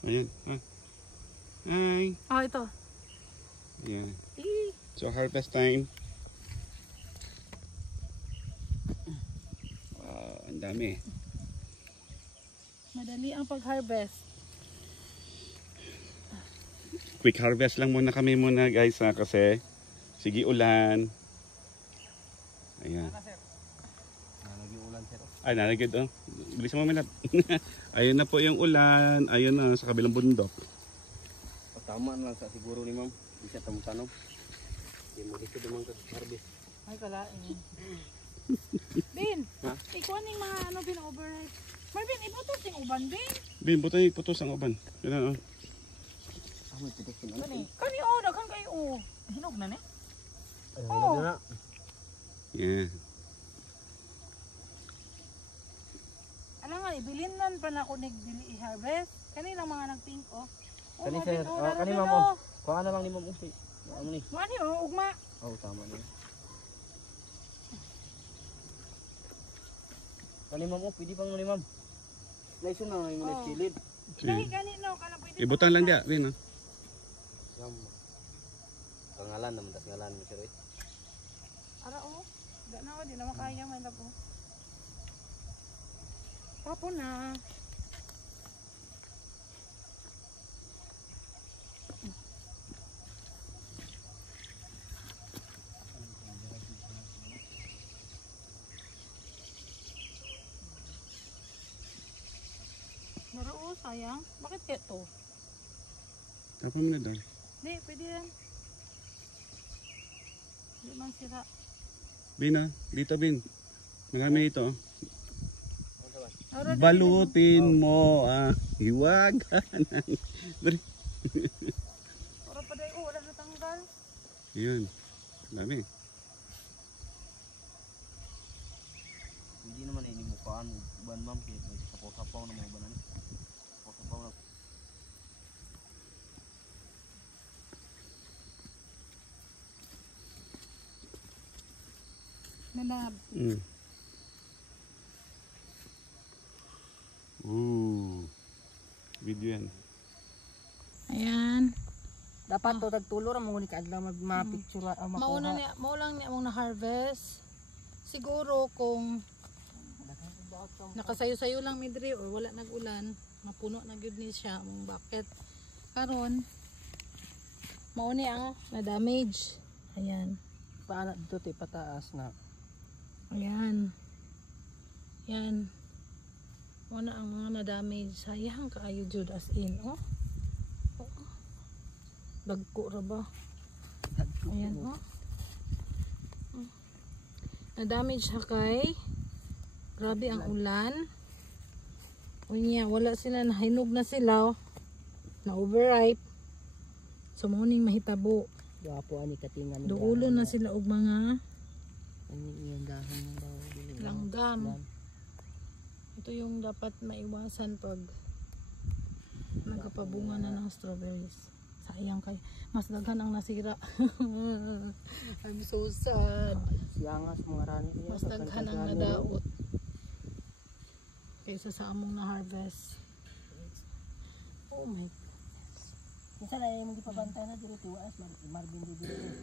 Ayan. Hi. Oh, ito. Ayan. So harvest time. Wow, ang dami. Madali ang pag-harvest. Quick harvest lang muna kami guys kasi sige ulan. Ayan. Ay, nalagid oh. Bilis mo Milad. Ayun na po yung ulan. Ayun na sa kabilang bundok. Tama lang sa siguro ni ma'am. Di siya tanom. Di mo gusto dumang ka harvest. Ay, kalain. Bin, ikuha ng mga ano bin overnight. Marvin, iputos yung uban, Bin. Bin, butay putos ang uban. Yun na oh. Kani o, daghan kayo o. Hinog na ni? Oo. Yeah. Alam nga, ibilinan pa na ako nagbili i-harvest. Kani lang mga nag-pink o. Kani sir, kani ma'am o. Kung ano lang ni ma'am o. Ano ni? Mani o, ugma. Oo, tama niya. Kani ma'am o, pwede pang ni ma'am. Slice na nga yung mga kilid. Ilahi kani no, kana pwede. Ibutan lang dia, Bin. Pangalan naman, tas ngalan mo sir eh. Ara o, na o, di na makaya may labo. Papo na. Naro sayang. Bakit kaya to? Tapos mo na daw. Hindi, pwede yan. Hindi man sira. Bin dito Bin. Marami ito. Ara, Balutin mo hiwagan. Para pa dayo, wala na tanggal. Yun. Dami. Hindi naman ini mukaan uban ma'am kaya sapaw-sapaw na mga uban. Sapaw-sapaw na. Nanab. Video yan. Ayan. Dapat to tagtulo ra mo ni kadlaw ma-picture Mauna niya, maulang niya mong na-harvest. Siguro kung nakasayo-sayo lang midri or wala nag-ulan, mapuno na gyud ni siya mong bucket. Karon mauni ang na-damage. Ayan. paana dito ti pataas na. Ayan. Yan. Wala ang mga na-damage. Sayang kaayo jud as in, oh. Dagko ra ba? Ayan, oh. Na-damage hakay. Grabe ang ulan. Unya, wala sila, nahinog na sila, oh. Na-overripe. So, muning mahitabo. Gapo ani katingan. Duulo na sila og mga ani iyang dahon ng daw. langgam. Ito yung dapat maiwasan pag nagkapabunga na ng strawberries. Sayang kay mas daghan ang nasira. I'm so sad. Siyangas mga rani niya. Mas daghan ang nadaot kaysa sa among na harvest. Oh my goodness. Minsan ay mong gipabantay na diri tiwas Marvin diri.